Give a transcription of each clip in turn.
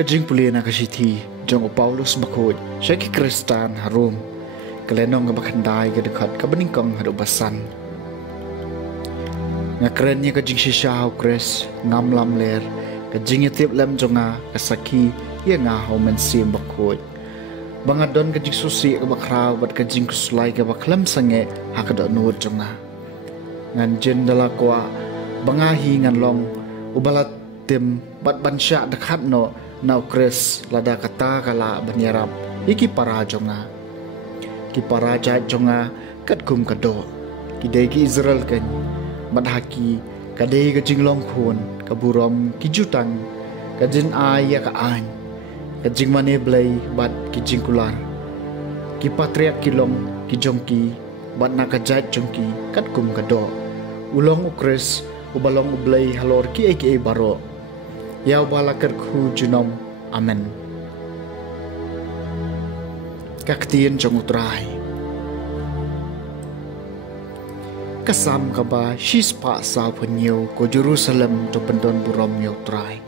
Kajing pulina kasiti jong Paulus bakod siya ki Kristan harum kalenong nga bakhanday ga dekat kabeningkong hadu basan nga keren niya kajing sisyahaw Kris ngamlam ler kajing itip lem jonga kasaki ya nga homen sim bakod bangadon kajing susi ka bakraw bat kajing kuslay ka baklam sange hakado nuod jonga ngan jendala kwa bangahi ngan long ubalat tim bat bansya dekat no Nau Kris lada kata kala banyarap iki para jonga ki para jat jonga kat kum kado ki dei ki Israel kan madhaki kadei ka jinglong khun ka burom ki jutang ka jin ai ya ka an ka jing mane blai bat ki jingkular ki patriak kilong ki jongki bat na ka jat jongki kat kum kado ulong Kris ubalong ublai halor ki ai baro Yau balakar khu junom amen kaktian jong utrai kasam kaba shispa sa punyo ko Jerusalem to pendon burom yo utrai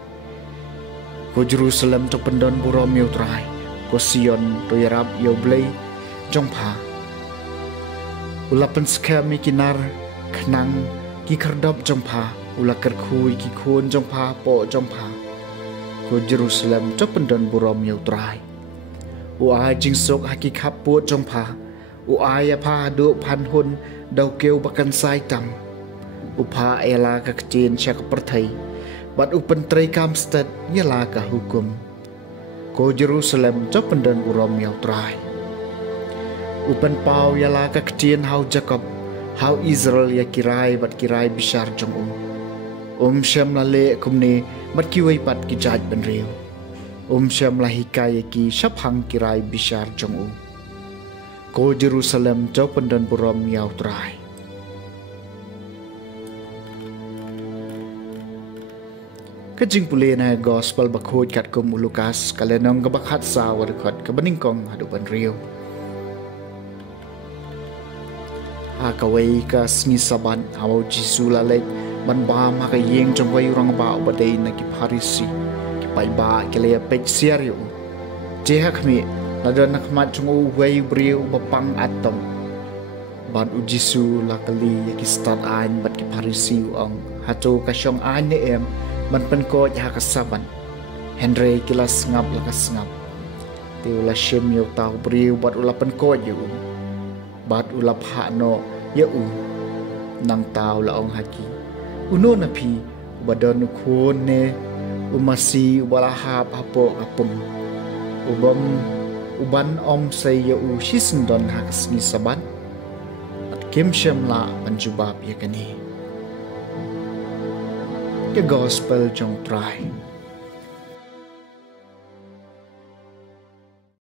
ko Jerusalem to pendon burom yo utrai ko Sion to yarab yo blai jong pha ulapan skami kinar khnang ki khardop jong pha ulakar khui ki khon jong pha po jong pha ko Jerusalem to pendon burom yo trai u ai jing sok haki khap po jong pha u ai pha do phan hun dau keu bakan sai tam u pha ela ka kchin chak perthai bat u pentrei kam stat yela ka hukum ko Jerusalem to pendon burom yo trai u pen pau yela ka kchin hau Jacob hau Israel ya kirai bat kirai bishar jong Shem la le kumne mat kiwai pat ki jaj ban reu Shem la hikaya ki shaphang kirai bishar jong ko Jerusalem to pendon burom yaw trai kajing pule na gospel bakhod kat kum Lukas kalenong gabakhat sa warkot kabeningkong hadu ban reu hakawai ka sngi saban hawo Jisu la le ban ba ma ka yeng jong wai rong ba badai na ki Pharisi ki pai ba ki le pech siar yo je hak mi la don nak mat jong wai briu ba pang atom ban u Jisu la kali ya ki start an bat ki Pharisi ong hato ka syong an ne em ban pen ko ja ka saban Henry kilas ngap la ka ngap te la shem yo tau briu bat ula pen ko yo bat ula pha no ya nang tau la ong haki uno na pi ubadon khon ne umasi ubalaha papo kapum uban om say ya u shisndon haks ni saban at kim shem la panjubab ya kani the gospel jong try